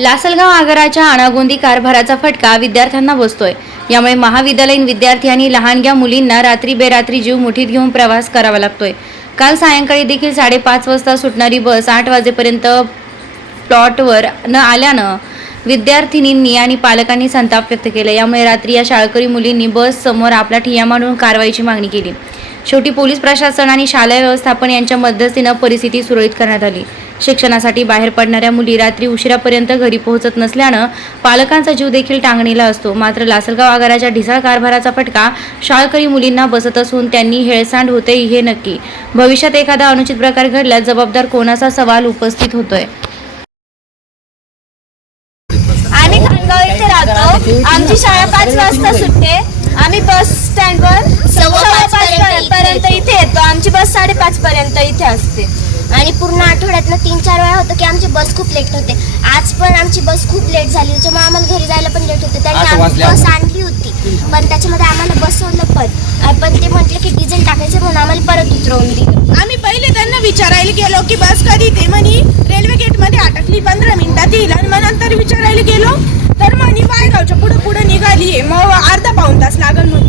लासलगाव आगाराच्या अनागोंदी कारभाराचा फटका विद्यार्थ्यांना बसतोय. यामुळे महाविद्यालयीन विद्यार्थी आणि लहानग्या मुलींना रात्री बेरात्री जीव मुठीत घेऊन प्रवास करावा लागतोय. काल सायंकाळी देखील साडेपाच वाजता सुटणारी बस आठ वाजेपर्यंत प्लॉटवर न आल्यानं विद्यार्थिनींनी आणि पालकांनी संताप व्यक्त केला. यामुळे रात्री या शाळकरी मुलींनी बस समोर आपला ठिय्या मांडून कारवाईची मागणी केली. शेवटी पोलीस प्रशासन आणि शालेय व्यवस्थापन यांच्या मध्यस्थीनं परिस्थिती सुरळीत करण्यात आली. शिक्षणासाठी बाहेर पडणाऱ्या मुली रात्री उशिरापर्यंत घरी पोहोचत नसल्यानं पालकांचा जीव देखील टांगणीला असतो. मात्र लासलगाव आगाराच्या ढिसाळ कारभाराचा फटका शाळकरी मुलींना बसत असून त्यांनी हेळसांड होते हे नक्की. भविष्यात एखादा अनुचित प्रकार घडल्यास जबाबदार कोणाचा सवाल उपस्थित होतोय? आम्ही खानगाव येथे राहतो. आमची शाळा पाच वाजता सुटते. आम्ही बस स्टँडवर पर्यंत इथे येतो. आमची बस साडेपाच पर्यंत इथे असते. आणि पूर्ण आठवड्यातनं तीन चार वेळा होतं की आमची बस खूप लेट होते. आज पण आमची बस खूप लेट झाली. त्याच्यामुळे आम्हाला घरी जायला पण लेट होते. त्यांनी आम्ही बस आणली होती. पण त्याच्यामध्ये आम्हाला बसवलं पण पण ते म्हटलं की डिझेल टाकायचं म्हणून आम्हाला परत उतरवून दिलं. आम्ही पहिले त्यांना विचारायला गेलो की बस कधी ते म्हणी. रेल्वे गेटमध्ये अटकली पंधरा मिनिटात येईल. आणि मग नंतर विचारायला गेलो तर म्हणी वायगावच्या पुढे पुढे निघाली मग अर्धा पाऊन तास लागल